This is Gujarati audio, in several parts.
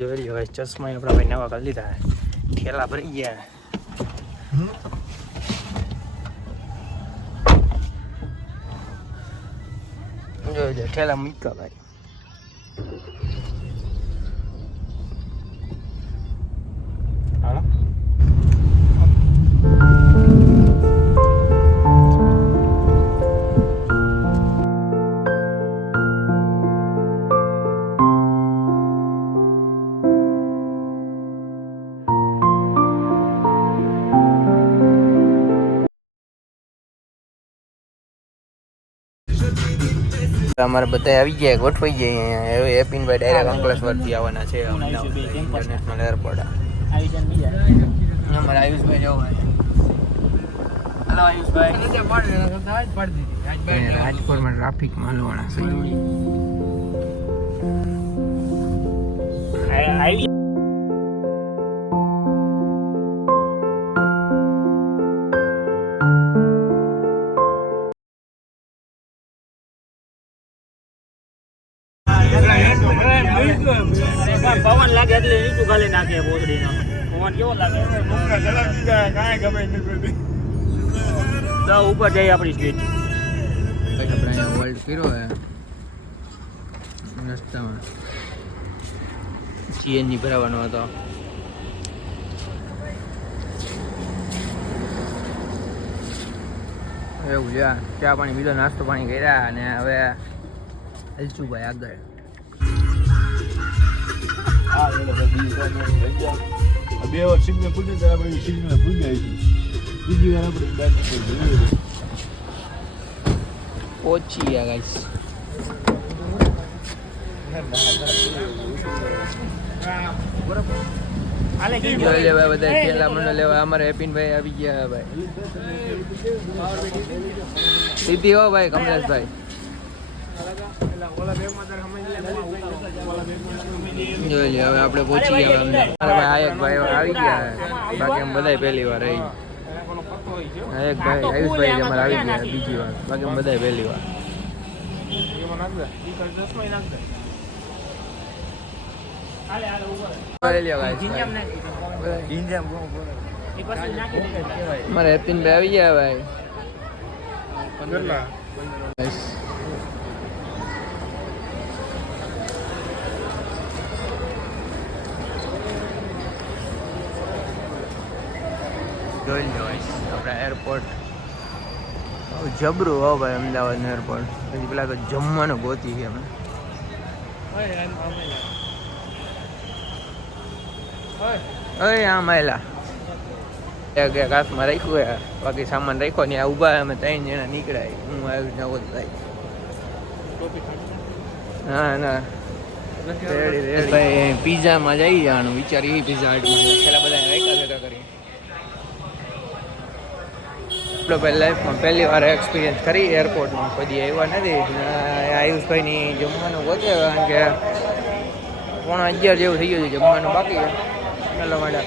જોઈ લ્યો હવે ચશ્મા આપણા ભાઈ નવા કરી લીધા. ઠેલા ભરી ગયા. જોઈ ઠેલા મૂક્યા ભાઈ. અમારે બધા આવી ગયા ગોઠવાઈ ગયા અહીંયા. હવે એપિનભાઈ ડાયરેક્ટ અંકલેશ્વરથી આવવાના છે ઇન્ટરનેશનલ એરપોર્ટ અમારે આયુષભાઈ જવો હલો આયુષભાઈ. રાજકોટમાં ટ્રાફિકમાં હલવાના છે. નાખે બોતડી પવન કેવો લાગે? તો ઉપર જઈ આપણી સ્પીડ આપણે અહીંયા હોલ્ડ કર્યો હે રસ્તામાં. સીએનજી ભરાવાનો હતો. એવું છે ચા પાણી બીજો નાસ્તો પાણી કર્યા અને હવે હલચું ભાઈ આગળ. બે વાર સિગ્નલ પૂછે ત્યારે આપણે સિગ્નલ પૂછી આવીશું બીજી વાર આપણે બેક પહોંચી ગયા ગાઈસ સીધી હો ભાઈ, કમલેશભાઈ. જોઈ લે હવે આપણે પહોંચી ગયા મારા ભાઈ આયક ભાઈ આવી ગયા બાકી અમે બધા પહેલી વાર રહી આયક ભાઈ આયુષભાઈ અમારે આવી ગયા બીજી વાર. બાકી અમે બધા પહેલી વાર. મારે લ્યો ભાઈ. આવી ગયા ભાઈ. જોઈ લો આપણા એરપોર્ટ જબરું હો ભાઈ અમદાવાદનું એરપોર્ટ પછી પેલા તો જમવાનું ગોતી છે અમે ઓય આ માયલા એક એક હાથમાં રાખ્યું હે બાકી સામાન રાખ્યો ને આ ઊભા અમે ત્રણ જણા નીકળાય હું આવી નવો ભાઈ. ના. ના ભાઈ પિઝામાં જઈ જવાનું. વિચારી પીઝા હાટમાં. પેલા બધા રાખ્યા ભેગા કરી. આપણે પહેલાં લાઈફમાં પહેલી વાર એક્સપિરિયન્સ કરી એરપોર્ટમાં કોઈ આવ્યા નથી. આયુષભાઈની જમવાનું ગોતે, કારણ કે પોણા અગિયાર જેવું થઈ ગયું છે જમવાનું બાકી. એટલા માટે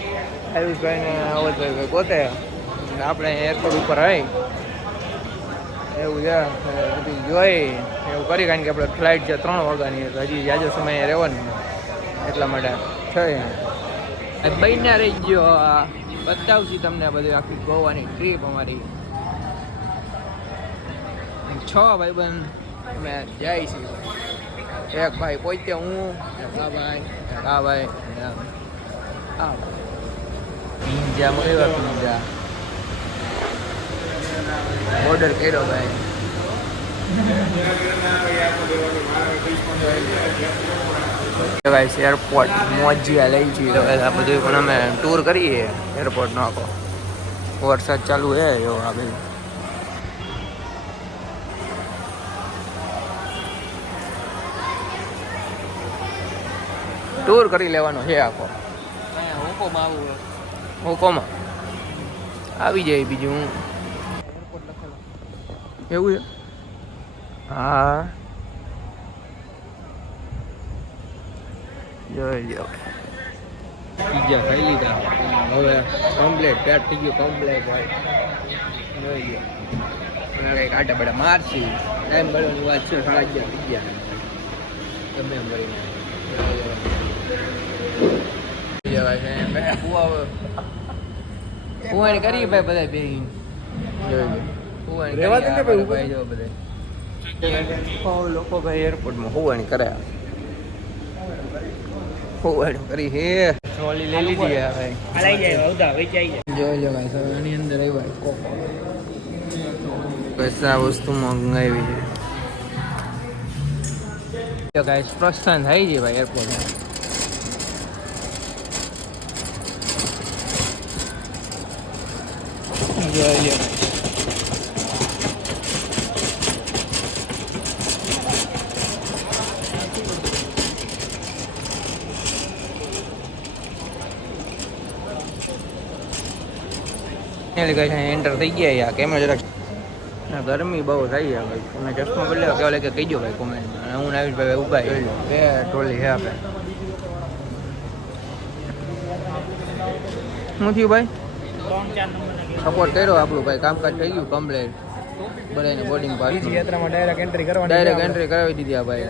આયુષભાઈને અવધભાઈ ભાઈ ગોતે આપણે એરપોર્ટ ઉપર આવી એવું છે બધું જોઈ. એવું કરી, કારણ કે આપણે ફ્લાઇટ છે ત્રણ વાગ્યાની હજી જાજો સમય રહેવાનું. એટલા માટે થઈ. બહીને રહી ગયો બતાવશું તમને બધી આખી ગોવાની ટ્રીપ અમારી. છ ભાઈ બંધ અમે જાય છીએ એક ભાઈ પોતે હું એક આ ભાઈ એક આ ભાઈ અને આ પિંજા મંગાવ્યા પિંજા ઓર્ડર કર્યો ભાઈ ગાઈસ એરપોર્ટ મોજિયા લઈ છીએ તો આ બધું પણ અમે ટૂર કરીએ એરપોર્ટનો આખો વરસાદ ચાલુ છે એવો આ બધું ટૂર કરી લેવાનો છે આખો. હુકોમાં આવી જાય બીજું હું. એવું છે? હા. જોઈ લ્યો પીઝા ખાઈ લીધા. હવે કમ્પ્લેટ પેટ થઈ ગયું કમ્પ્લેટ હોય. જોઈ ગયો અને કાંટા બધા મારશી. ટાઈમ મળવાની વાત છે સાડા અગિયાર પીઝા એમ કરીને. જવાય છે. મેં કુવા કુવાની કરી ભાઈ બધા બે કુવાની રહેવા દે ને ભાઈ, ભાઈ જો બધા લોકો ભાઈ એરપોર્ટમાં હોવાની કરે હોવાની કરી હે. ટ્રોલી લઈ લીધી આ ભાઈ. આ જાય હવદા વેચાઈ જાય. જોઈ લો ભાઈ સર આની અંદર આવ્યા કોકો પૈસા વસ્તુ મંગાવી છે. તો ગાઈસ પ્રસ્થાન થઈ છે ભાઈ એરપોર્ટમાં જોઈ લો એન્ટર થઈ ગયા યાર કેમ જરાક ના, ગરમી બહુ થઈ ગયા ભાઈ. તમે ચશ્મા બદલ્યો કેવા લાગે કહીજો ભાઈ કોમેન્ટમાં અને હું નાવીશ ભાઈ ઊભા બે ટ્રોલી છે આપણે શું થયું ભાઈ? સપોર્ટ કર્યો આપણું ભાઈ. કામકાજ થઈ ગયું કમ્પ્લેટ બધાને બોર્ડિંગ પાસ યાત્રામાં ડાયરેક્ટ એન્ટ્રી કરવા ડાયરેક્ટ એન્ટ્રી કરાવી દીધી આ ભાઈ